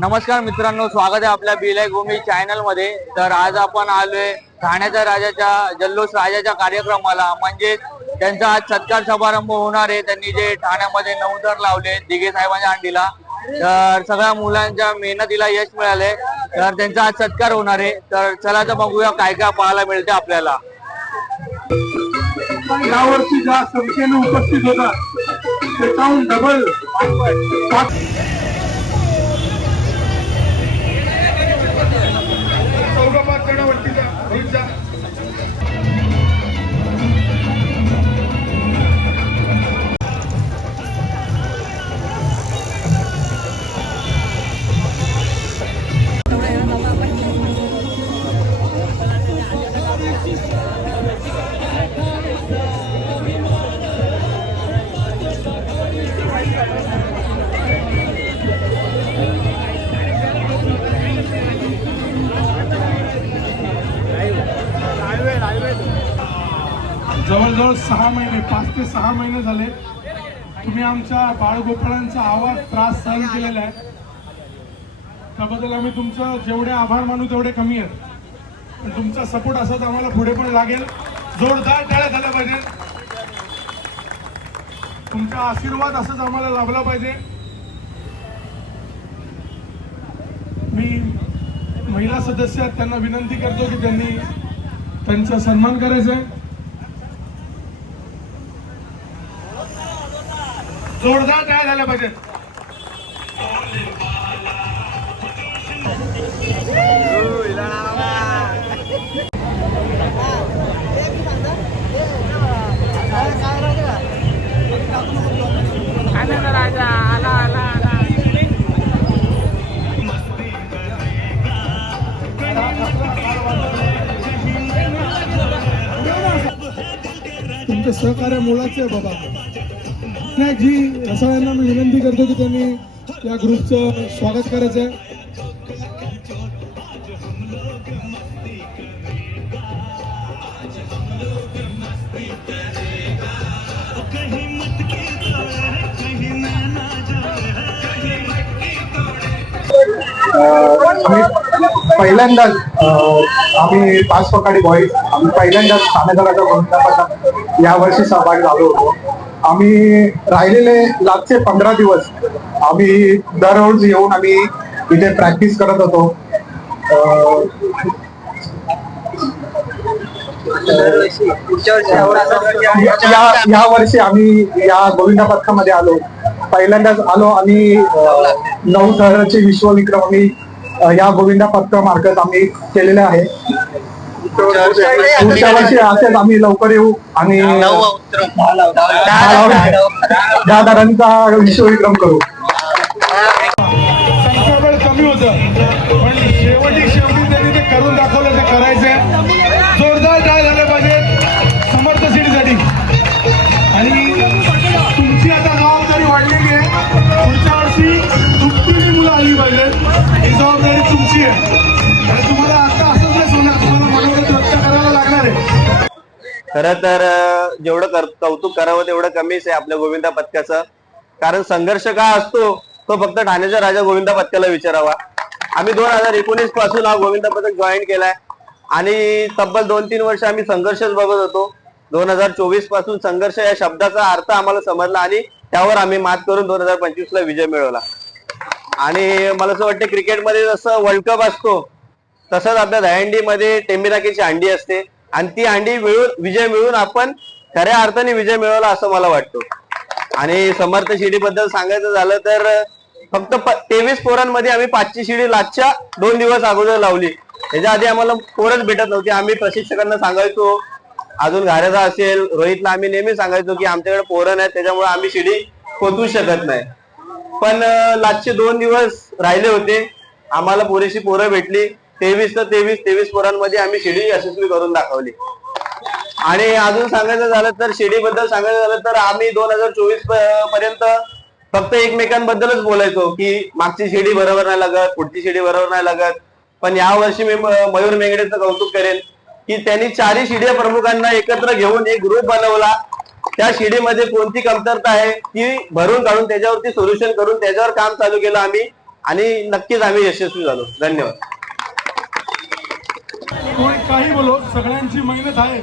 नमस्कार मित्रांनो, स्वागत आहे आपल्या बिलाय भूमी चॅनल मध्ये। तर आज आपण आलोय ठाण्याच्या राजाच्या जल्लोष राजाच्या कार्यक्रमाला, म्हणजे त्यांचा आज सत्कार समारंभ होणार आहे। त्यांनी जे ठाण्यामध्ये नवतर लावले दिघे साहेबांच्या अंडीला, तर सगळ्या मुलांच्या मेहनतीला यश मिळाले, तर त्यांचा आज सत्कार होणार आहे। तर चला तर बघूया काय काय पाहायला मिळते आपल्याला। यावर्षी ज्या संख्येने उपस्थित होतात त्याच्याहून डबल जवळजवळ 6 महिने 5 ते 6 महिने झाले तुम्ही आमच्या बाळगोपाळांचा आवाज त्रास सहन केलेला आहे। त्याबद्दल आम्ही तुमचं जेवढे आभार मानू तेवढे कमी आहेत, पण तुमचा सपोर्ट असाच आम्हाला पुढे पण लागेल। जोरदार टाळ्या झाल्या पाहिजे, तुमचा आशीर्वाद असाच आम्हाला लाभला पाहिजे। मी महिला सदस्य आहेत त्यांना विनंती करतो की त्यांनी त्यांचा सन्मान करायचा आहे। जोरदार टाळ्या झाल्या पाहिजेत। राजा आला आला आला। तुमचं सहकार्य मोलाचं आहे बाबा। जी रसाळ्यांना मी विनंती करतो की त्यांनी या ग्रुपचं स्वागत करायचं आहे। पहिल्यांदाच आम्ही 5 पकाडी बॉईज आम्ही पहिल्यांदाच ठाणेकरांचा गोविंदा या वर्षी सहभागी झालो होतो। आम्ही राहिलेले लास्टचे 15 दिवस आम्ही दररोज येऊन आम्ही इथे प्रॅक्टिस करत होतो। या वर्षी आम्ही या गोविंदा पथकामध्ये आलो, पहिल्यांदाच आलो आणि 9 थराचे विश्वविक्रम आम्ही या गोविंदा पथकामार्फत आम्ही केलेले आहे। पुढच्या वर्षी असेच आम्ही लवकर येऊ आणि 10 थरांचा विश्वविक्रम करू। संख्याबळ कमी होतं पण शेवटी त्यांनी ते करून दाखवलं, ते करायचंय। जोरदार टाळ्या झाल्या पाहिजेत समर्थ सिटीसाठी। आणि तुमची आता जबाबदारी वाढलेली आहे, पुढच्या वर्षी दुपटीने मुलं आली पाहिजेत, ही जबाबदारी तुमची आहे। आणि तुम्हाला आता असंच नाही होणार, तुम्हाला मनोगत व्यक्त करायला लागणार आहे। खरं तर जेवढं कौतुक करावं तेवढं कमीच आहे आपल्या गोविंदा पथकाचं। कारण संघर्ष काय असतो तो फक्त ठाण्याच्या राजा गोविंदा पथकाला विचारावा। आम्ही 2019 पासून हा गोविंदा पथक जॉईन केलाय आणि तब्बल 2-3 वर्ष आम्ही संघर्षच बघत होतो। 2024 पासून संघर्ष या शब्दाचा अर्थ आम्हाला समजला आणि त्यावर आम्ही मात करून 2025 ला विजय मिळवला। आणि मला असं वाटतं क्रिकेटमध्ये जसं वर्ल्ड कप असतो तसंच आपल्या दहीहंडीमध्ये टेंबिराकीची अंडी असते आणि ती अंडी मिळून विजय मिळून आपण खऱ्या अर्थाने विजय मिळवला असं मला वाटतं। आणि समर्थ शिडी बद्दल सांगायचं झालं तर फक्त 23 पोरांमध्ये आम्ही 5ची शिडी लास्टच्या 2 दिवस अगोदर लावली। त्याच्या आधी आम्हाला पोरच भेटत नव्हती। आम्ही प्रशिक्षकांना सांगायचो, अजून घाऱ्याचा असेल रोहितला आम्ही नेहमी सांगायचो की आमच्याकडे पोरं नाहीत त्याच्यामुळे आम्ही शिडी पोचवू शकत नाही। पण लास्टचे 2 दिवस राहिले होते, आम्हाला पुरेशी पोरं भेटली। 23 पोरांमध्ये आम्ही शिडी यशस्वी करून दाखवली। आणि अजून सांगायचं झालं तर शिडी बद्दल सांगायचं झालं तर आम्ही 2024 पर्यंत फक्त एकमेकांबद्दलच बोलायचो की मागची शिडी बरोबर नाही लागत, पुढची शिडी बरोबर नाही लागत। पण या वर्षी मी मयूर मेंगडेचं कौतुक करेन की त्यांनी 4ही शिड्या प्रमुखांना एकत्र घेऊन एक ग्रुप बनवला त्या शिडीमध्ये कोणती कमतरता आहे ती भरून काढून त्याच्यावरती सोल्युशन करून त्याच्यावर काम चालू केलं आम्ही आणि नक्कीच आम्ही यशस्वी झालो. धन्यवाद. कोणी काही बोलो, सगळ्यांची मेहनत आहे.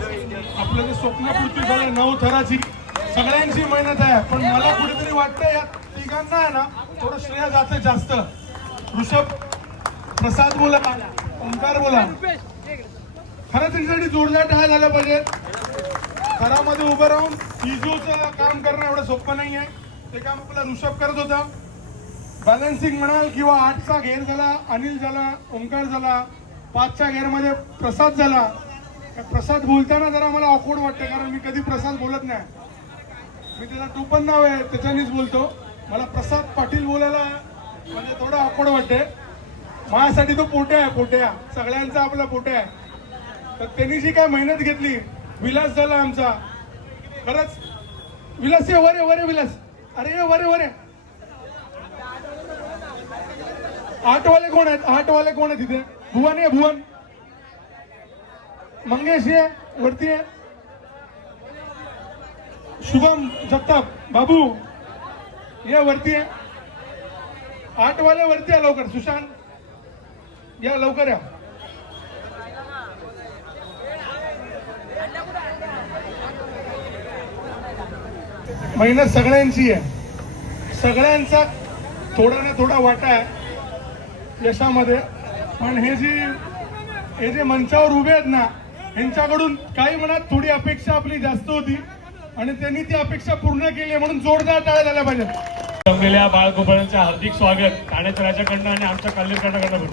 आपलं जे स्वप्नपूर्ती झालं 9 थराची सगळ्यांची मेहनत आहे. पण मला कुठेतरी वाटतं या तिघांना आहे ना थोडं श्रेय जातं जास्त. ऋषभ, प्रसाद बोला, ओंकार बोला, खरं त्याच्यासाठी जोरदार टाळ्या झाल्या पाहिजेत. घरामध्ये उभं राहून इजोचं काम करणं एवढं सोपं नाही आहे. ते काम आपला ऋषभ करत होता. बॅलन्सिंग म्हणाल किंवा 8चा घेर झाला अनिल झाला, ओंकार झाला, 5च्या घेरमध्ये प्रसाद झाला. प्रसाद बोलताना जरा मला ऑकवर्ड वाटतं कारण मी कधी प्रसाद बोलत नाही. मी त्याला टोपण नाव आहे त्याच्यानेच बोलतो. मला प्रसाद पाटील बोलायला म्हणजे थोडं ऑकवर्ड वाटते. माझ्यासाठी तो पोट्या आहे, पोट्या सगळ्यांचा आपला पोट्या आहे. तर त्यांनी जी काय मेहनत घेतली, विलास झाला आमचा. खरंच विलास ये वरे वरे विलास, अरे ये वरे वरे. 8 वाले कोण आहेत? 8 वाले कोण आहेत तिथे? भुवन आहे, भुवन. मंगेश आहे वरती आहे. शुभम जगताप, बाबू या वरती आहे. 8 वाले वरती आहे लवकर. सुशांत या लवकर या. मेहनत सगळ्यांची आहे. सगळ्यांचा थोडा ना थोडा वाटा आहे यशामध्ये. पण हे जे मंचावर उभे आहेत ना यांच्याकडून काही मनात थोडी अपेक्षा आपली जास्त होती आणि त्यांनी ती अपेक्षा पूर्ण केली म्हणून जोरदार टाळ्या झाल्या पाहिजेत. जमलेल्या बाळगोपाळांचं हार्दिक स्वागत ठाण्याच्या राजाकडनं आणि आमच्या कल्याणकडनं पण.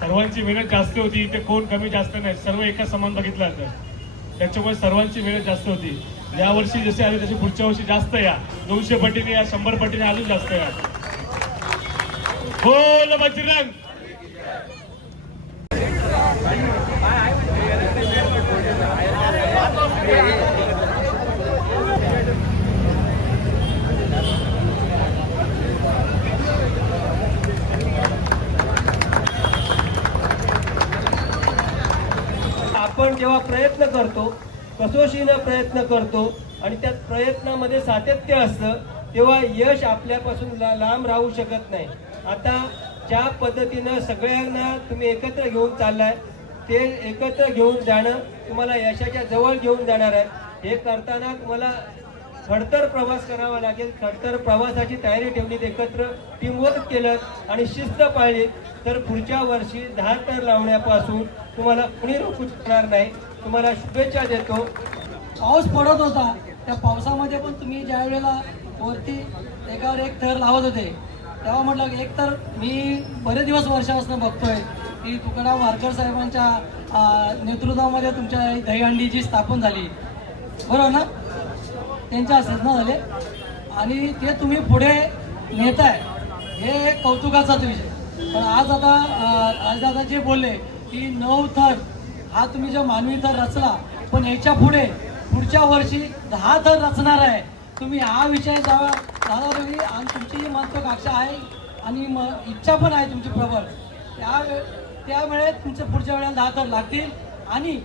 सर्वांची मेहनत जास्त होती. इथे कोण कमी जास्त नाही, सर्व एका समान बघितलं जातं. त्याच्यामुळे सर्वांची मेहनत जास्त होती. या वर्षी जसे आले तसे पुढच्या वर्षी जास्त या. 200 पटीने या, 100 पटीने अजून जास्त या. बोल बजरंग. आपण जेव्हा प्रयत्न करतो, कसोशीनं प्रयत्न करतो आणि त्या प्रयत्नामध्ये सातत्य असतं तेव्हा यश आपल्यापासून लांब राहू शकत नाही. आता ज्या पद्धतीनं सगळ्यांना तुम्ही एकत्र घेऊन चाललाय ते एकत्र घेऊन जाणं तुम्हाला यशाच्या जवळ घेऊन जाणार आहे. हे करताना तुम्हाला खडतर प्रवास करावा लागेल. खडतर प्रवासाची तयारी ठेवली, एकत्र टीमवर्क केलं आणि शिस्त पाळली तर पुढच्या वर्षी 10 थर लावण्यापासून तुम्हाला कुणी रोखू शकणार नाही. तुम्हाला शुभेच्छा देतो. पाऊस पडत होता, त्या पावसामध्ये पण तुम्ही ज्या वेळेला वरती एकावर एक थर लावत होते तेव्हा म्हटलं एक तर मी बरेच दिवस वर्षापासून बघतोय की तुकाराम वारकर साहेबांच्या नेतृत्वामध्ये तुमच्या दहीहंडी जी स्थापन झाली, बरोबर ना, त्यांच्या हस्तेच ना झाले आणि ते तुम्ही पुढे नेताय हे एक कौतुकाचाच विषय. पण आज दादा जे बोलले की 9 थर हा तुम्ही जो मानवी थर रचला पण याच्या पुढच्या वर्षी 10 थर रचणार आहे. तुम्ही हा विषय दादा तुम्ही आणि तुमची जी महत्वाकांक्षा आहे आणि इच्छा पण आहे तुमची प्रबळ, त्यावेळेस तुमच्या पुढच्या वेळेला 10 थर लागतील आणि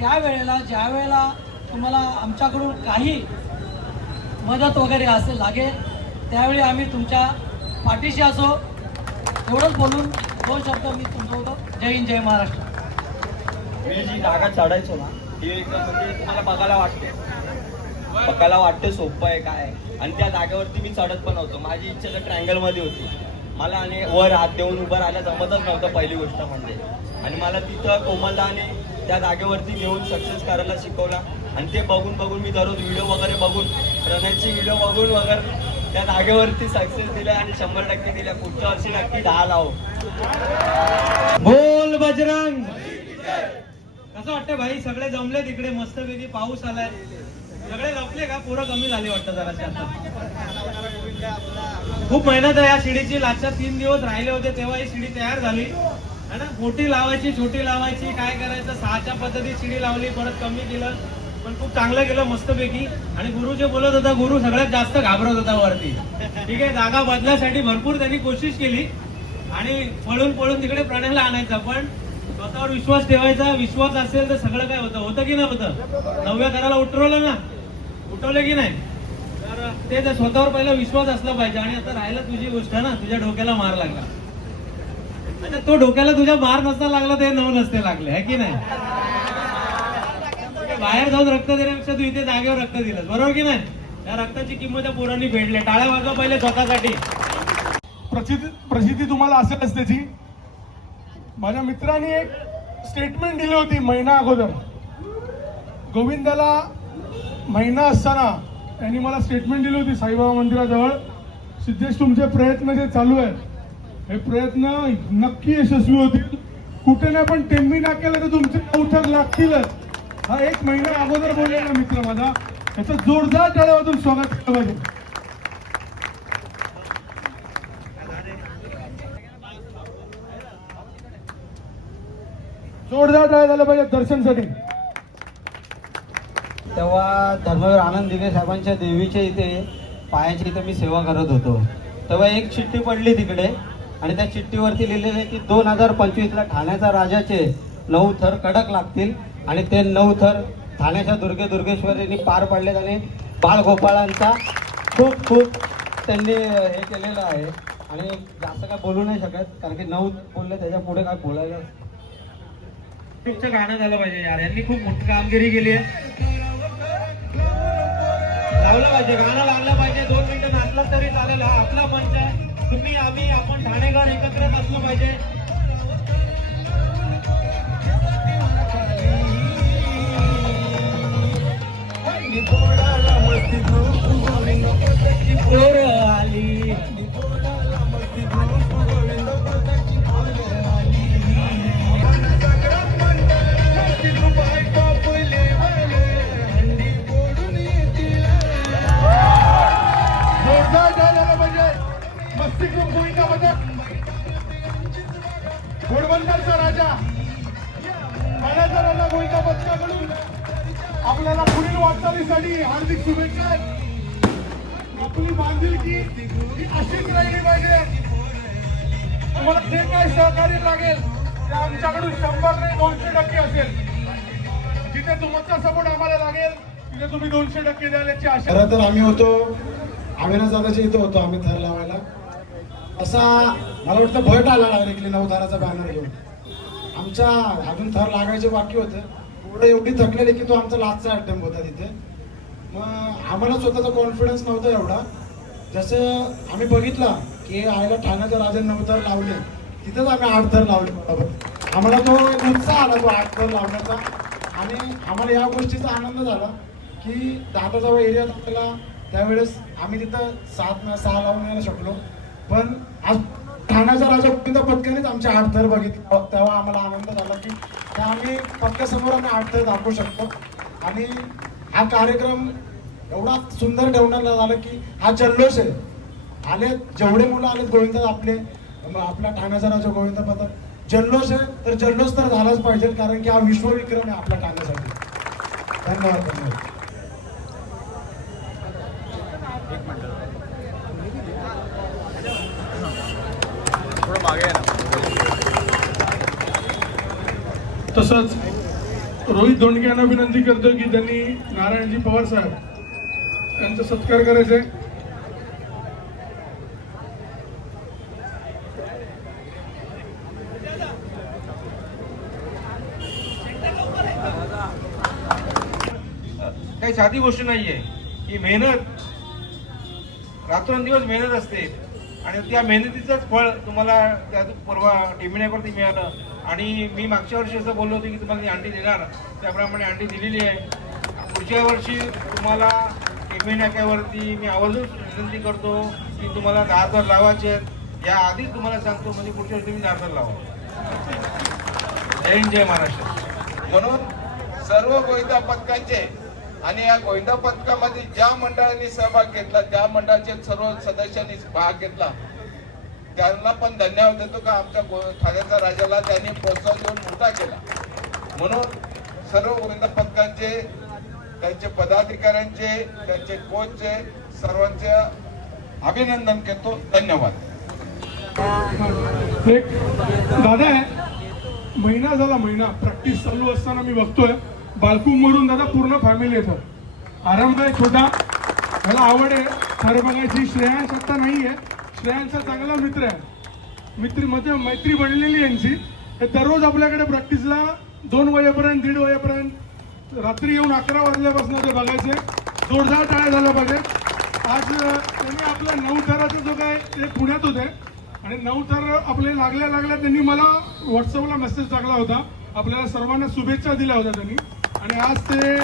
त्यावेळेला ज्या वेळेला तुम्हाला आमच्याकडून काही मदत वगैरे असेल लागेल त्यावेळी आम्ही तुमच्या पाठीशी असो. एवढंच बोलून 2 शब्द मी तुमचं. जय हिंद, जय महाराष्ट्र. मी जी जागा चढायचो ना ती एकदम म्हणजे तुम्हाला बघायला वाटते सोपं आहे काय, आणि त्या जागेवरती मी चढत पण होतो. माझी इच्छा तर ट्रँगलमध्ये होती. मला आणि वर हात देऊन उभं राहायला जमतच नव्हतं पहिली गोष्ट म्हणजे. आणि मला तिथं कोमलदाने त्या जागेवरती घेऊन सक्सेस करायला शिकवला आणि ते बघून मी दररोज व्हिडिओ वगैरे बघून प्रणयची व्हिडिओ बघून वगैरे त्या जागेवरती सक्सेस दिल्या आणि 100% दिल्या. पुढच्या वर्षी नक्की 10 लावू. बोल बजरंग. कसं वाटतं भाई? सगळे जमले तिकडे मस्तपैकी, पाऊस आलाय, सगळे लपले का? पोरं कमी झाली वाटतं जराशी आता. खूप मेहनत आहे या शिडीची. लास्टच्या 3 दिवस राहिले होते तेव्हा ही शिडी तयार झाली है ना. मोठी लावायची, छोटी लावायची, काय करायचं, 6च्या पद्धतीत शिडी लावली, परत कमी केलं, पण खूप चांगलं केलं मस्तपैकी. आणि गुरु जे बोलत होता, गुरु सगळ्यात जास्त घाबरत होता वरती. ठीक आहे, जागा बदलासाठी भरपूर त्यांनी कोशिश केली आणि पळून तिकडे प्रणयला आणायचा, पण स्वतःवर विश्वास ठेवायचा. विश्वास असेल तर सगळं काय होतं की नाही होतं. 9व्या थराला उतरवलं ना, उठवले की नाही तर ते स्वतःवर पहिला विश्वास असला पाहिजे. आणि आता राहिला तुझी गोष्ट ना, तुझ्या डोक्याला मार लागला. आता तो डोक्याला तुझ्या मार नसता लागला ते 9 नसते लागले, है की नाही? बाहेर जाऊन रक्त देण्यापेक्षा तू इथे जागेवर रक्त दिलंस, बरोबर की नाही? त्या रक्ताची किंमत त्या पोरांनी फेडली. टाळ्या वाजवा पहिले स्वतःसाठी. प्रसिद्धी तुम्हाला असेलच त्याची. माझ्या मित्राने एक स्टेटमेंट दिली होती महिना अगोदर. गोविंदाला महिना असताना त्यांनी मला स्टेटमेंट दिली होती साईबाबा मंदिराजवळ, सिद्धेश तुमचे प्रयत्न जे चालू आहेत हे प्रयत्न नक्की यशस्वी होतील. कुठे नाही पण टेंबी नाक्याला तर तुमचे अवथर लागतीलच. हा एक महिना अगोदर बोललेला मित्र माझा, त्याचं जोरदार टाळ्यावाजून स्वागत केलं पाहिजे. जोरदार टाळ्या झालं पाहिजे दर्शनसाठी. तेव्हा धर्मवीर आनंद दिघे साहेबांच्या देवीच्या इथे पायाची इथे मी सेवा करत होतो. तेव्हा एक चिठ्ठी पडली तिकडे आणि त्या चिठ्ठीवरती लिहिलेले की 2025ला ठाण्याच्या राजाचे 9 थर कडक लागतील आणि ते 9 थर ठाण्याच्या दुर्गेश्वरींनी पार पडलेत आणि बाळगोपाळांचा खूप खूप त्यांनी हे केलेलं आहे. आणि जास्त काय बोलू नाही शकत कारण की 9 बोलले, त्याच्या पुढे काय बोलायला. तुमचं गाणं झालं पाहिजे यार, यांनी खूप मोठी कामगिरी केली आहे. लावलं पाहिजे, गाणं लावलं पाहिजे. 2 मिनिटं नाचलं तरी चालेल. हा आपला मंच आहे. तुम्ही आम्ही आपण ठाणेकर एकत्र असलं पाहिजे. घोडबंदरचा राजा ठाण्याचा राजा गोविंदा पथकाकडून आपल्याला पुढील वाटचालीसाठी हार्दिक शुभेच्छा. आपली बांधिलकी ही अशीच राहिली पाहिजे. तुम्हाला जे काही सहकार्य लागेल ते आमच्याकडून 100 नाही 200% असेल. जिथे तुमचा सपोर्ट आम्हाला लागेल तिथे तुम्ही 200% द्याल याची आशा. खरं तर आम्ही होतो अविनाश दादाच्या इथं होतो आम्ही थर लावायला. असा मला वाटतं भट आला डायरेक्टली 9 थराचा बॅनर घेऊन. आमच्या अजून थर लागायचे बाकी होते. पुढे एवढी थकलेली की तो आमचा लास्टचा अटेम्प्ट होता तिथे. मग आम्हाला स्वतःचा कॉन्फिडन्स नव्हता एवढा. जसं आम्ही बघितला की आईला ठाण्याच्या राजा 9 थर लावले, तिथंच आम्ही 8 थर लावले बरोबर. आम्हाला तो उत्साह आला तो 8 थर लावण्याचा. आणि आम्हाला या गोष्टीचा आनंद झाला की दादाचा एरिया दाखवला त्यावेळेस आम्ही तिथं 6 लावून यायला शकलो. पण आज ठाण्याचा राजा गोविंदा पथकानेच आमचे 8 थर बघितले. तेव्हा आम्हाला आनंद झाला की आम्ही पथकासमोर आम्ही 8 थर दाखवू शकतो. आणि हा कार्यक्रम एवढा सुंदर ठेवण्यात झाला की हा जल्लोष आहे. आले जेवढे मुलं आलेत गोविंदा आपल्या ठाण्याचा राजा गोविंदा पथक जल्लोष आहे. तर जल्लोष तर झालाच पाहिजे कारण की हा विश्वविक्रम आहे आपल्या ठाण्यासाठी. धन्यवाद. धन्यवाद. तसंच रोहित धोंडगे यांना विनंती करतो की त्यांनी नारायणजी पवार साहेब यांचा सत्कार करायचा आहे. काही साधी गोष्ट नाहीये की मेहनत, रात्रंदिवस मेहनत असते आणि त्या मेहनतीचंच फळ तुम्हाला त्यातून परवा टिमिण्यावरती मिळालं. आणि मी मागच्या वर्षी असं बोललो होतो की तुम्हाला ती अंडी देणार, त्याप्रमाणे अंडी दिलेली आहे. पुढच्या वर्षी तुम्हाला टिमिण्यावरती मी आवर्जून विनंती करतो की तुम्हाला 10 थर लावायचे आहेत. या आधीच तुम्हाला सांगतो म्हणजे पुढच्या वर्षी तुम्ही 10 थर लावा. जय हिंद, जय महाराष्ट्र. म्हणून सर्व गोविंदा पथकांचे आणि या गोविंदा पथकामध्ये ज्या मंडळांनी सहभाग घेतला त्या मंडळाचे सर्व सदस्यांनी भाग घेतला त्यांना पण धन्यवाद देतो का आमच्या ठाण्याच्या राजाला त्यांनी प्रोत्साहन देऊन मोठा केला. म्हणून सर्व गोविंदा पथकांचे, त्यांचे पदाधिकाऱ्यांचे, त्यांचे कोचचे सर्वांचे अभिनंदन करतो. धन्यवाद. एक दादा आहे, महिना झाला, महिना प्रॅक्टिस चालू असताना मी बघतोय बाळकूमवरून दादा पूर्ण फॅमिली येतात. आरंभ आहे छोटा, मला आवड आहे थर बघायची. श्रेयांश आता नाहीये, श्रेयांशचा चांगला मित्र आहे, मैत्री बनलेली यांची. हे दररोज आपल्याकडे प्रॅक्टिसला 2 वाजेपर्यंत 1:30 वाजेपर्यंत रात्री येऊन 11 वाजल्यापासून ते बघायचे. जोरदार टाळ्या झाल्या पाहिजे. आज त्यांनी आपला 9 थराचा जो काय ते पुण्यात होते आणि 9 थर आपले लागल्या त्यांनी मला व्हॉट्सअपला मेसेज टाकला होता, आपल्याला सर्वांना शुभेच्छा दिल्या होत्या त्यांनी. आणि आज ते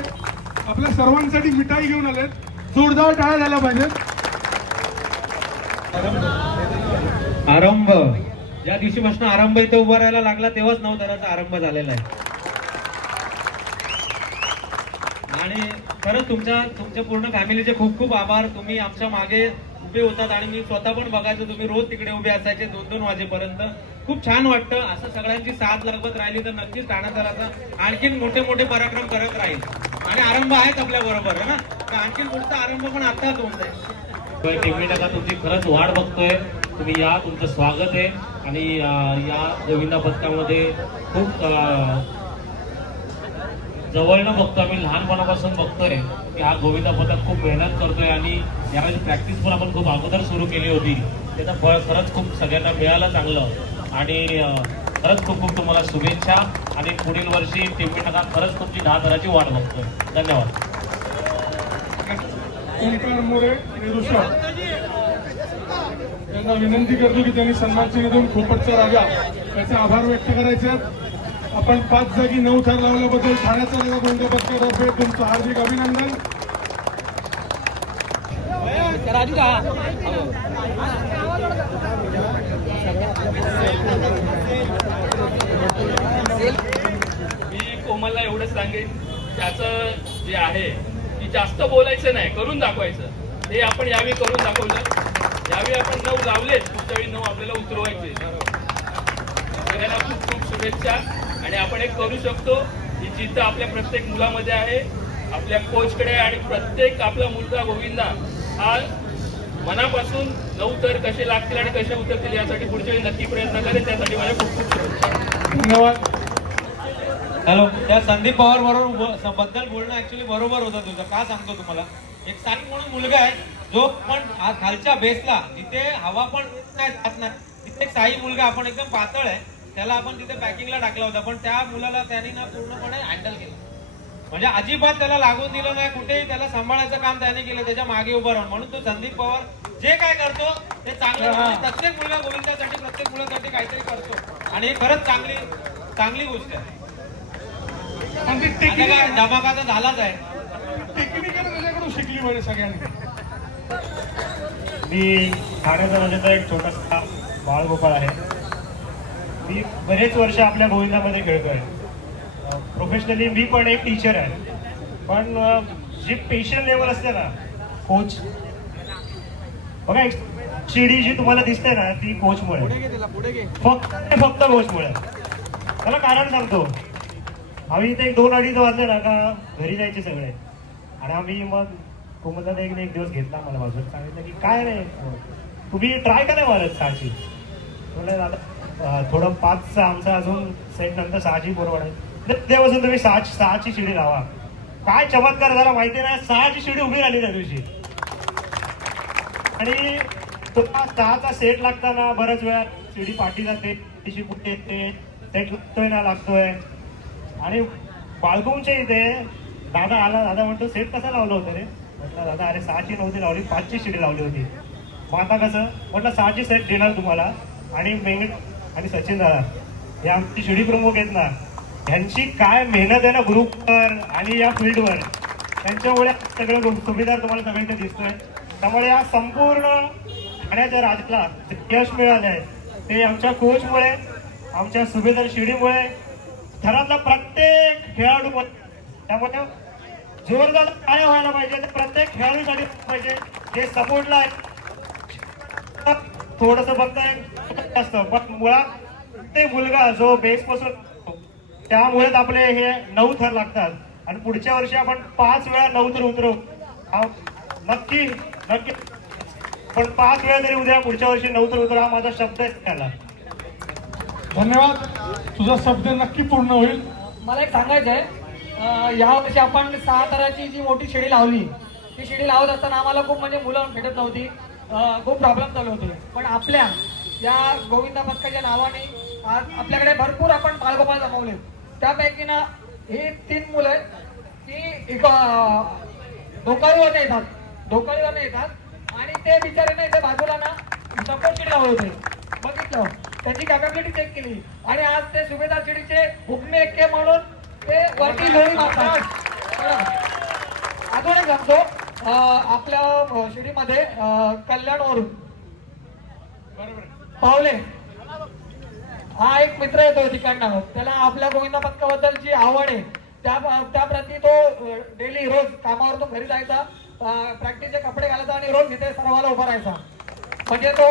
आपल्या सर्वांसाठी मिठाई घेऊन आलेत. जोरदार टाळ्या झाल्या पाहिजेत. आरंभ ज्या दिवशीपासून आरंभ इथे उभा राहायला लागला तेव्हाच 9 थराचा आरंभ झालेला आहे. आणि खरंच तुमच्या पूर्ण फॅमिलीचे खूप खूप आभार. तुम्ही आमच्या मागे उभे होतात आणि मी स्वतः पण बघायचो, तुम्ही रोज तिकडे उभे असायचे 2-2 वाजेपर्यंत. खूप छान वाटतं. असं सगळ्यांची साथ लागत राहिली तर नक्कीच ठाणा थराचा आणखीन मोठे मोठे पराक्रम करत राहील. आणि आरंभ आहेत आपल्या बरोबर आहे ना, तर आणखीन पुढचा आरंभ पण आताच होत आहे. टीम इंडिया तुमची खरंच वाट बघतोय. तुम्ही या, तुमचं स्वागत आहे. आणि या गोविंदा पथकामध्ये खूप जवळनं बघतो आम्ही, लहानपणापासून बघतोय की हा गोविंदा पथक खूप मेहनत करतोय. आणि यावेळी प्रॅक्टिस पण आपण खूप अगोदर सुरू केली होती, त्याचं फळ खरंच खूप सगळ्यांना मिळालं चांगलं. आणि खरंच खूप खूप तुम्हाला शुभेच्छा. आणि पुढील वर्षी टीम इंडिया खरंच तुमची 10 थराची वाट बघतोय. धन्यवाद. ओंकार मोरे आणि ऋषभ यांना विनंती करतो की त्यांनी सन्मान चिन्ह खोपटचा राजा याचे आभार व्यक्त करायचे. आपण 5 जागी 9 थर लावल्याबद्दल ठाण्याचा राजा गोविंदा पथकातर्फे तुमचं हार्दिक अभिनंदन. मी कोमलला एवढंच सांगेन, त्याचं जे आहे की जास्त बोलायचं नाही, करून दाखवायचं. हे आपण यावेळी करून दाखवलं. यावेळी आपण 9 लावलेत, पुढच्या वेळी 9 आपल्याला उतरवायचे. सगळ्यांना खूप खूप शुभेच्छा. आणि आपण एक करू शकतो, ही जिद्द आपल्या प्रत्येक मुलामध्ये आहे, आपल्या कोचकडे. आणि प्रत्येक आपला मुलगा गोविंदा हा मनापासून 9 थर कसे लागतील आणि कसे उतरतील यासाठी पुढच्या वेळी नक्की प्रयत्न करेल. त्यासाठी माझ्या खूप खूप शुभेच्छा. धन्यवाद. हॅलो, त्या संदीप पवार बरोबर बद्दल बोलणं ऍक्च्युली बरोबर होतं तुझं. का सांगतो तुम्हाला, एक साई म्हणून मुलगा आहे जो पण खालच्या बेसला जिथे हवा पण नाही जात नाही, तिथे एक साई मुलगा आपण एकदम पातळ आहे, त्याला आपण तिथे पॅकिंगला टाकला होता. पण त्या मुलाला त्यांनी ना पूर्णपणे हँडल केलं, म्हणजे अजिबात त्याला लागून दिलं नाही. कुठेही त्याला सांभाळायचं काम त्याने केलं, त्याच्या मागे उभं राहून. म्हणून तो संदीप पवार जे काय करतो ते चांगलं. प्रत्येक मुलगा गोविंदासाठी, प्रत्येक मुलासाठी काहीतरी करतो आणि हे खरंच चांगली गोष्ट आहे. धमाका तर झालाच आहे. टेक्निकल त्याच्याकडून शिकली बरे सगळ्यांनी. मी ठाण्याचा राजाचा एक छोटासा बाळगोपाळ आहे. मी बरेच वर्ष आपल्या गोविंदामध्ये खेळतोय. प्रोफेशनली मी पण एक टीचर आहे. पण जी पेशंट लेवल असते ना, कोच बघा, एक शिडी जी तुम्हाला दिसते ना ती कोचमुळे, फक्त कोचमुळे. त्याला कारण सांगतो. आम्ही इथे 2-2:30 वाजले ना का घरी जायचे सगळे. आणि आम्ही मग कोमलला एक दिवस घेतला, मला बाजूला सांगितलं की काय रे तुम्ही ट्राय करा मारत 6ची. म्हणलं आता थोडं 5चा आमचा अजून सेट नंतर 6ची बरोबर आहे. तेव्हापासून तुम्ही 6ची शिडी लावा. काय चमत्कार झाला माहिती नाही, 6ची शिडी उभी राहिली त्या दिवशी. आणि तो 6चा सेट लागताना बऱ्याच वेळा शिडी पाठी जाते, तिची कुठे येते, सेट लागतोय ना लागतोय. आणि बाळगूंच्या इथे दादा आला, दादा म्हणतो सेट कसा लावलं होतं रे. म्हटलं दादा अरे 6ची नव्हती लावली, 5ची शिडी लावली होती. मग आता कसं म्हटलं 6ची सेट देणार तुम्हाला. आणि मेंगट आणि सचिन दादा हे आमची शिडी प्रमुख आहेत ना, ह्यांची काय मेहनत आहे ना ग्रुपवर आणि या फील्डवर, त्यांच्यामुळे सगळं सुभेदार तुम्हाला सगळं इथे दिसतोय. त्यामुळे या संपूर्ण ठाण्याच्या राजाला यश मिळालं आहे ते आमच्या कोचमुळे, आमच्या सुभेदार शिडीमुळे, थरातला प्रत्येक खेळाडू. त्यामुळे जोरदार काय व्हायला पाहिजे ते प्रत्येक खेळाडूसाठी पाहिजे. जे सपोर्टला आहे थोडस बघताय असतं, पण मुळात ते मुलगा जो बेस पासून, त्यामुळेच आपले हे 9 थर लागतात. आणि पुढच्या वर्षी आपण 5 वेळा 9 थर उतरवू. नक्की नक्की, पण 5 वेळा तरी उद्या पुढच्या वर्षी 9 थर उतरवा, हा माझा शब्द आहे त्याला. धन्यवाद. तुझा शब्द नक्की पूर्ण होईल. मला एक सांगायचं आहे, यावर्षी आपण 6 थराची जी मोठी शिडी लावली, ती शिडी लावत असताना आम्हाला खूप म्हणजे मुलं भेटत नव्हती, खूप प्रॉब्लेम चालू होते. पण आपल्या या गोविंदा पथकाच्या नावाने आज आपल्याकडे भरपूर आपण बाळगोपाळ जमवले. त्यापैकी ना ही 3 मुलं आहेत की एक ढोकाळीवरनं येतात आणि ते बिचारे ना इथे बाजूला ना सपोर्ट शिडी लावत होते. बघितलं, त्याची कॅपॅबिलिटी चेक केली आणि आज ते सुभेदार शिडीचे हुकमे एक्के म्हणून ते वरती लोळी मारतात. अजून एक सांगतो, आपल्या शिडीमध्ये कल्याणवरून पावले हा एक मित्र येतो तिकडनं, त्याला आपल्या गोविंदा पथकाबद्दलची आवड आहे. त्या प्रती तो डेली रोज कामावरून घरी जायचा, प्रॅक्टिसचे कपडे घालायचा आणि रोज इथे सरावाला उभा राहायचा. म्हणजे तो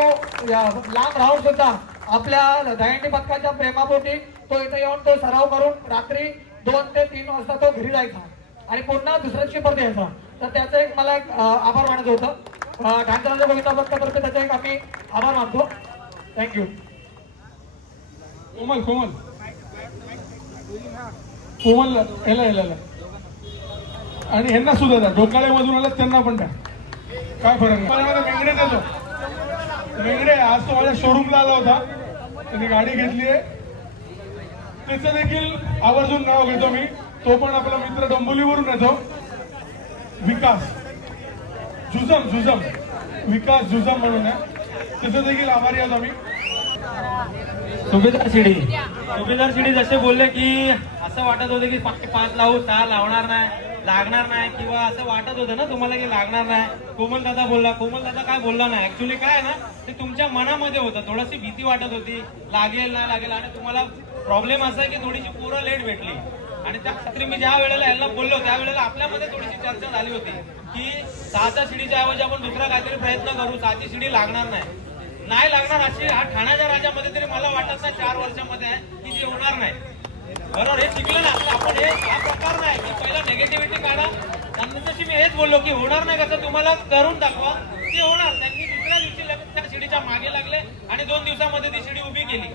लांब राहून सुद्धा आपल्या दहीहंडी पथकाच्या प्रेमापोटी तो इथे येऊन तो सराव करून रात्री 2 ते 3 वाजता तो घरी जायचा आणि पुन्हा दुसऱ्या शिपर यायचा. तर त्याचं एक मला एक आभार मानायचं होतं. ढांचराजा गोविंदा पथकातर्फे त्याचा एक आम्ही आभार मानतो. थँक्यू. कोमल याला आणि ह्यांना सुद्धा द्या, ढोकाळे मधून आलं त्यांना पण द्या, काय फरक नाही. मेंगडे देतो, मेंगडे आज तो माझ्या शोरूमला आला होता, त्यांनी गाडी घेतली आहे, त्याचं देखील आवर्जून नाव घेतो मी. तो पण आपला मित्र डोंबिवलीवरून येतो, विकास जुजम म्हणून आहे, त्याचं देखील आभारी आहोत आम्ही. सुभेदार शिडी जसे बोलले की असं वाटत होतं की 5 लावू 6 लावणार नाही, लागणार नाही, किंवा असं वाटत होतं ना तुम्हाला की लागणार नाही. कोमल दादा काय बोलला नाही. ऍक्च्युली काय आहे ना, ते तुमच्या मनामध्ये होतं, थोडीशी भीती वाटत होती, लागेल नाही लागेल. आणि तुम्हाला प्रॉब्लेम असा आहे की थोडीशी पोरं लेट भेटली आणि त्या खात्री मी ज्या वेळेला यांना बोललो त्यावेळेला आपल्यामध्ये थोडीशी चर्चा झाली होती की 6च्या शिडीच्या ऐवजी आपण दुसरा काहीतरी प्रयत्न करू, 6ची शिडी लागणार नाही लागणार अशी हा ठाण्याच्या राजामध्ये तरी मला वाटत नाही 4 वर्षामध्ये आहे की जी होणार नाही. बरोबर, हे शिकलं ना आपण. हे हा प्रकार नाही की पहिला निगेटिव्हिटी काढा आणि तशी मी हेच बोललो की होणार नाही कसं, तुम्हाला करून दाखवा ती होणार. त्यांनी दुसऱ्या दिवशी लगेच त्या शिडीच्या मागे लागले आणि 2 दिवसामध्ये ती शिडी उभी केली.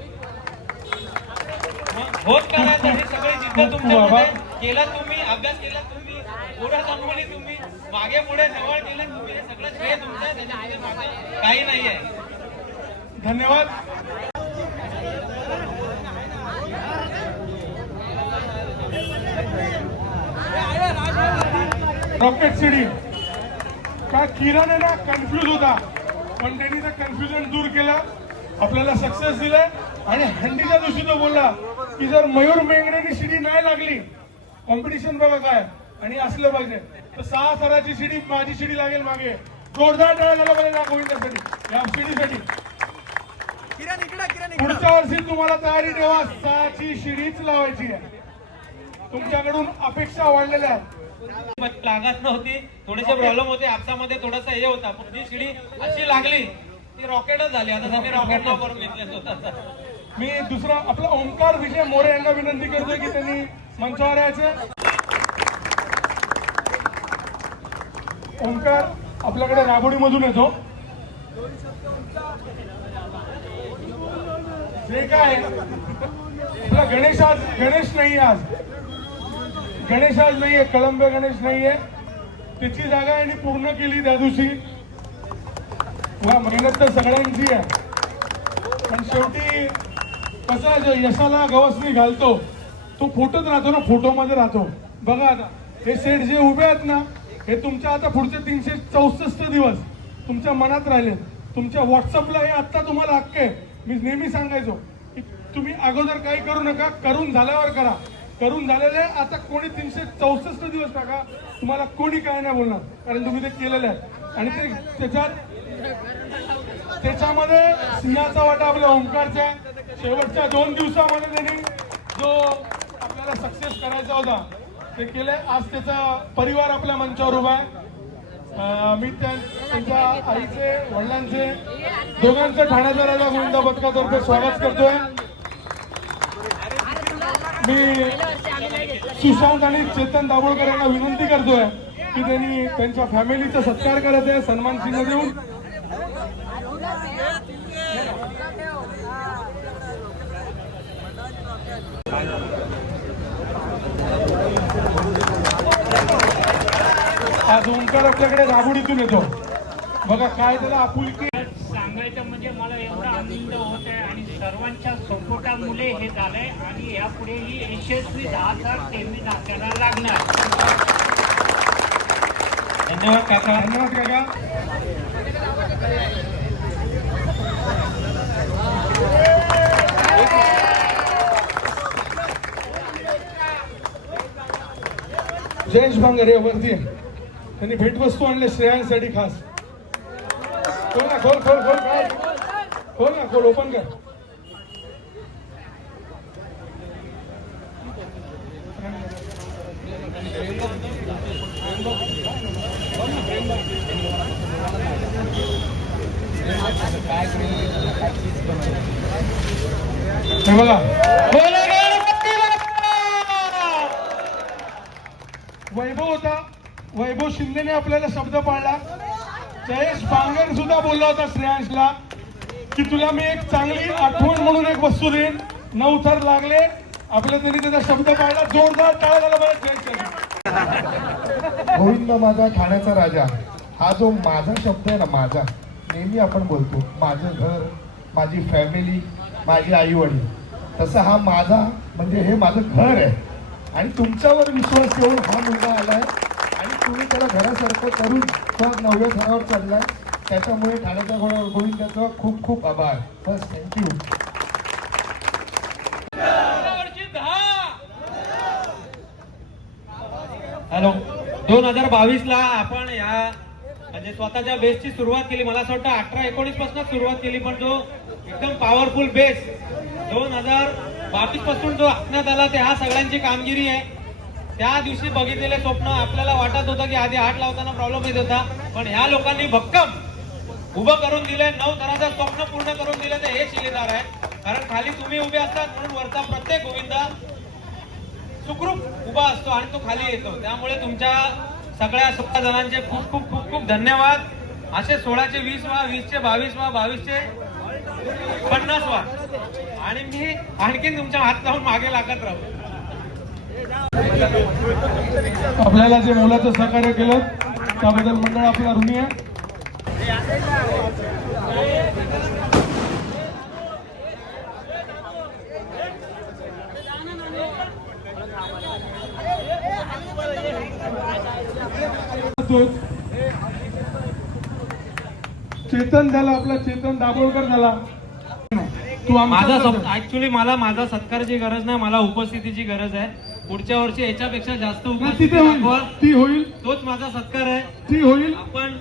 होत करायचं हे सगळे जिद्द तुमच्यामध्ये केला, तुम्ही अभ्यास केला, तुम्ही पुढे जमवली, तुम्ही मागे पुढे जवळ केले, तुम्ही हे सगळं श्रेय तुमचं आहे, त्याच्यामध्ये मागे काही नाहीये. धन्यवाद. रॉकेट सिटी का किरण आहे ना, कन्फ्युज होता, पण त्यांनी ते कन्फ्युजन दूर केलं, आपल्याला सक्सेस दिलंय. आणि हंडीच्या दिवशी तो बोलला की जर मयूर मेंगडेनी शिडी नाही लागली, कॉम्पिटिशन बघा काय आणि असलं पाहिजे, तर 6 थराची शिडी माझी शिडी लागेल मागे. जोरदार टाळ्या झाला पाहिजे या गोविंदासाठी, या शिडीसाठी. पुढच्या वर्षी तुम्हाला तयारी ठेवा, 6ची शिडीच लावायची आहे. तुमच्याकडून अपेक्षा वाढलेल्या आहेत. लागत नव्हती, थोडेसे प्रॉब्लेम होते, आपसामध्ये थोडासा हे होता, पण जी शिडी अशी लागली ती रॉकेटच झाली. आता तुम्ही रॉकेट नाव करून घेतलं स्वतःच. मी दुसरा आपला ओंकार विजय मोरे यांना विनंती करतोय की त्यांनी मंचावर यायचं. ओंकार आपल्याकडे राबोडीमधून येतो. जे काय आपला गणेश नाहीये, गणेश आज नाहीये, कळंबे गणेश नाहीये, त्याची जागा यांनी पूर्ण केली त्या दिवशी. मेहनत तर सगळ्यांची आहे, पण शेवटी कसा जो यशाला गवसणी घालतो तो फोटोत राहतो ना, फोटोमध्ये राहतो. बघा आता हे सेट जे उभे आहेत ना, हे तुमच्या आता पुढचे 364 दिवस तुमच्या मनात राहिले. तुमच्या व्हॉट्सअपला हे आता तुम्हाला हक्क आहे. मी नेहमी सांगायचो की तुम्ही अगोदर काही करू नका, करून झाल्यावर करा. करून झालेले आता कोणी 364 दिवस टाका, तुम्हाला कोणी काय नाही बोलणार, कारण तुम्ही ते केलेले आहे. आणि ते त्याच्यामध्ये सिंहाचा वाटा आपल्या ओंकारच्या शेवटच्या 2 दिवसामध्ये त्यांनी जो आपल्याला सक्सेस करायचा होता ते केले. आज त्याचा परिवार आपल्या मंचावर उभा आहे. मी त्यांच्या आईचे, वडिलांचे, दोघांचं ठाण्याचा राजा गोविंदा पथकातर्फे स्वागत करतोय. मी सुशांत आणि चेतन दाभोळकर यांना विनंती करतोय की त्यांनी त्यांच्या फॅमिलीचा सत्कार करत आहे, सन्मान चिन्ह देऊन. आज ओंकार आपल्याकडे राबुडीतून येतो बघा काय त्याला आपुलकी. सांगायचं म्हणजे मला एवढा आनंद होत आहे आणि सर्वांच्या सपोर्टामुळे हे झालंय आणि यापुढेही यशस्वी 10,000 टेमी नाकाला लागणार. धन्यवाद काका. धन्यवाद काका. जयेश बांगरे वरती त्यांनी भेटवस्तू आणले श्रेयांसाठी खास. खोल ना खोल खोल खोल काय खोल ना खोल ओपन कर. हे बघा वैभव होता. वैभव शिंदेने आपल्याला शब्द पाळला. जयेश बांगर सुद्धा बोलला होता श्रेयांशला की तुला मी एक चांगली आठवण म्हणून एक वस्तू देईन. 9 थर लागले आपल्या तरी त्याचा शब्द पाळला. जोरदार टाळ्या झाला बरं. गोविंद माझा ठाण्याचा राजा हा जो माझा शब्द आहे ना, माझा नेहमी आपण बोलतो माझं घर, माझी फॅमिली, माझी आई वडील, तसं हा माझा म्हणजे हे माझं घर आहे. आणि तुमच्यावर विश्वास ठेवून हा मुलगा आलाय आणि तुम्ही त्याला घरासारखं करून तो 9व्या थरावर चढलाय. त्याच्यामुळे ठाण्याच्या गोविंदाचा खूप खूप आभार. बस थँक्यू. हॅलो. 2022 ला आपण या म्हणजे स्वतःच्या बेसची सुरुवात केली. मला असं वाटतं 18-19 पासून सुरुवात केली, पण जो एकदम पॉवरफुल बेस 2022 पासून जो आखण्यात आला ते हा सगळ्यांची कामगिरी आहे. त्या दिवशी बघितलेले स्वप्न आपल्याला वाटत होतं की आधी हात लावताना प्रॉब्लेम येत होता, पण ह्या लोकांनी भक्कम उभं करून दिले. 9 थराचं स्वप्न पूर्ण करून दिले तर हे शिलेदार आहे. कारण खाली तुम्ही उभे असतात म्हणून वरचा प्रत्येक गोविंदा सुखरूप उभा असतो आणि तो खाली येतो. त्यामुळे तुमच्या सगळ्या 16 जणांचे खूप खूप खूप खूप धन्यवाद. असे 16चे 20 व्हा, 20चे 22 व्हा, 22चे 50 व्हा आणि मी आणखीन तुमच्या हात लावून मागे लागत राहू. आपल्याला जे मुलाचं सहकार्य केलं त्याबद्दल मंडळ आपला ऋणी आहे. चेतन झाला आपला, चेतन दाभोळकर झाला. तू ऍक्च्युली मला माझा सत्कारची गरज नाही, मला उपस्थितीची गरज आहे. पुढच्या वर्षी याच्यापेक्षा जास्त उपस्थिती दाखवा. ती होईल, तोच माझा सत्कार आहे. ती होईल. आपण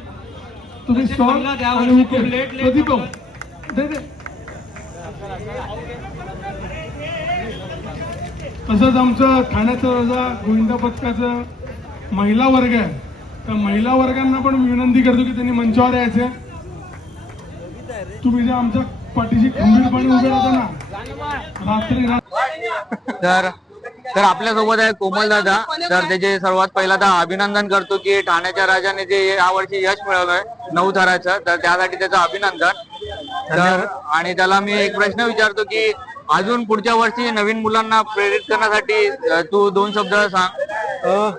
तुम्ही स्टॉल द्यावं. खूप लेट दे दे. तसंच आमचं ठाण्याचा राजा गोविंदा पथकाचं महिला वर्ग आहे. त्या महिला वर्गांना पण मी विनंती करतो की त्यांनी मंचावर यायचे. तुम्ही जे आमच्या पाठीशी खंबीरपणे उभे राहता ना रात्री. तर आपल्या सोबत आहे कोमल दादा. तर त्याचे सर्वात पहिल्यांदा अभिनंदन करतो की ठाण्याच्या राजाने जे यावर्षी यश मिळवलंय 9 थराचं, तर त्यासाठी त्याचं अभिनंदन. तर आणि त्याला मी एक प्रश्न विचारतो की अजून पुढच्या वर्षी नवीन मुलांना प्रेरित करण्यासाठी तू 2 शब्द सांग.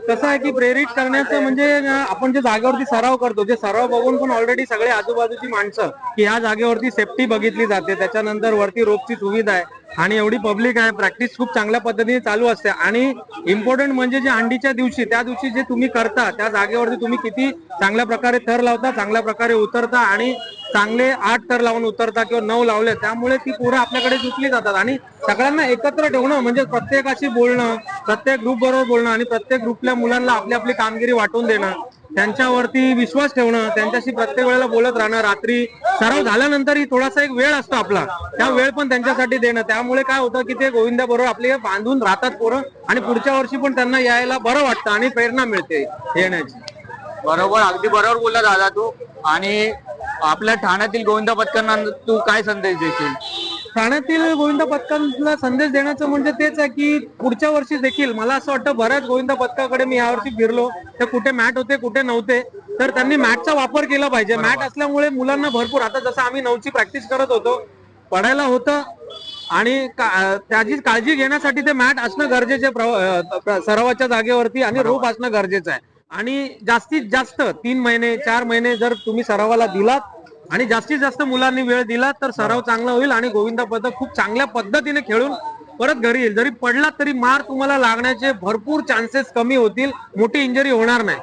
कसं आहे की प्रेरित करण्याचं म्हणजे आपण जे जागेवरती सराव करतो, जे सराव बघून पण ऑलरेडी सगळे आजूबाजूची माणसं की ह्या जागेवरती सेफ्टी बघितली जाते, त्याच्यानंतर वरती रोपची सुविधा आहे आणि एवढी पब्लिक आहे, प्रॅक्टिस खूप चांगल्या पद्धतीने चालू असते. आणि इम्पॉर्टंट म्हणजे जे अंडीच्या दिवशी त्या दिवशी जे तुम्ही करता त्या जागेवरती तुम्ही किती चांगल्या प्रकारे थर लावता, चांगल्या प्रकारे उतरता आणि चांगले 8 थर लावून उतरता किंवा 9 लावले, त्यामुळे ती पोरं आपल्याकडे जुटली जातात. आणि सगळ्यांना एकत्र ठेवणं म्हणजे प्रत्येकाशी बोलणं, प्रत्येक ग्रुप बरोबर बोलणं आणि प्रत्येक ग्रुपल्या मुलांना आपली आपली कामगिरी वाटून देणं, त्यांच्यावरती विश्वास ठेवणं, त्यांच्याशी प्रत्येक वेळेला बोलत राहणं. रात्री सराव झाल्यानंतरही थोडासा एक वेळ असतो आपला, त्या वेळ पण त्यांच्यासाठी देणं. त्यामुळे काय होतं की ते गोविंदा बरोबर आपले बांधून राहतात पोरं आणि पुढच्या वर्षी पण त्यांना यायला बरं वाटतं आणि प्रेरणा मिळते येण्याची. बरोबर, अगदी बरोबर बोलला दादा तू. आणि आपल्या ठाण्यातील गोविंदा पथकांना तू काय संदेश देशील? ठाण्यातील गोविंदा पथकांना संदेश देण्याचं म्हणजे तेच आहे की पुढच्या वर्षी देखील मला असं वाटतं बऱ्याच गोविंदा पथकाकडे मी यावर्षी फिरलो तर कुठे मॅट होते कुठे नव्हते, तर त्यांनी मॅटचा वापर केला पाहिजे. मॅट असल्यामुळे मुलांना भरपूर, आता जसं आम्ही 9ची प्रॅक्टिस करत होतो, पडायला होतं आणि त्याची काळजी घेण्यासाठी ते मॅट असणं गरजेचे सरावाच्या जागेवरती आणि रोप असणं गरजेचं आहे. आणि जास्तीत जास्त 3 महिने 4 महिने जर तुम्ही सरावाला दिलात आणि जास्तीत जास्त मुलांनी वेळ दिला तर सराव चांगला होईल आणि गोविंदा पदक खूप चांगल्या पद्धतीने खेळून परत घरी येईल. जरी पडला तरी मार तुम्हाला लागण्याचे भरपूर चान्सेस कमी होतील, मोठी इंजरी होणार नाही.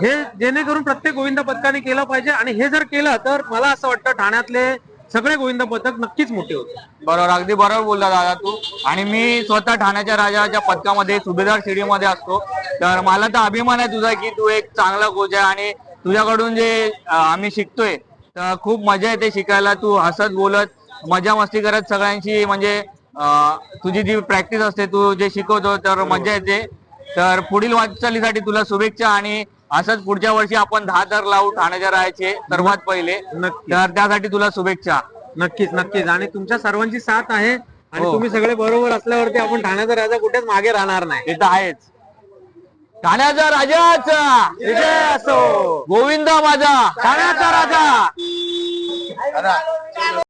हे जेणेकरून प्रत्येक गोविंदा पदकाने केलं पाहिजे आणि हे जर केलं तर मला असं वाटतं ठाण्यातले सगळे गोविंदा पदक नक्कीच मोठे होते. बरोबर, अगदी बरोबर बोलला दादा तू. आणि मी स्वतः ठाण्याच्या राजाच्या पदकामध्ये सुभेदार स्टेडियम मध्ये असतो, तर मला तर अभिमान आहे तुझा की तू एक चांगला कोच आहे आणि तुझ्याकडून जे आम्ही शिकतोय तर खूप मजा येते शिकायला. तू हसत बोलत मजा मस्ती करत सगळ्यांशी म्हणजे तुझी जी प्रॅक्टिस असते तू जे शिकवतो तर मजा येते. तर पुढील वाटचालीसाठी तुला शुभेच्छा आणि असंच पुढच्या वर्षी आपण 10 थर लावू ठाण्याच्या राहायचे सर्वात पहिले. तर त्यासाठी तुला शुभेच्छा. नक्कीच नक्कीच. आणि तुमच्या सर्वांची साथ आहे आणि तुम्ही सगळे बरोबर असल्यावरती आपण ठाण्याचा राजा कुठेच मागे राहणार नाही. हे तर आहेच. ठाण्याचा राजाचा विजय असो. गोविंदा माझा ठाण्याचा राजा.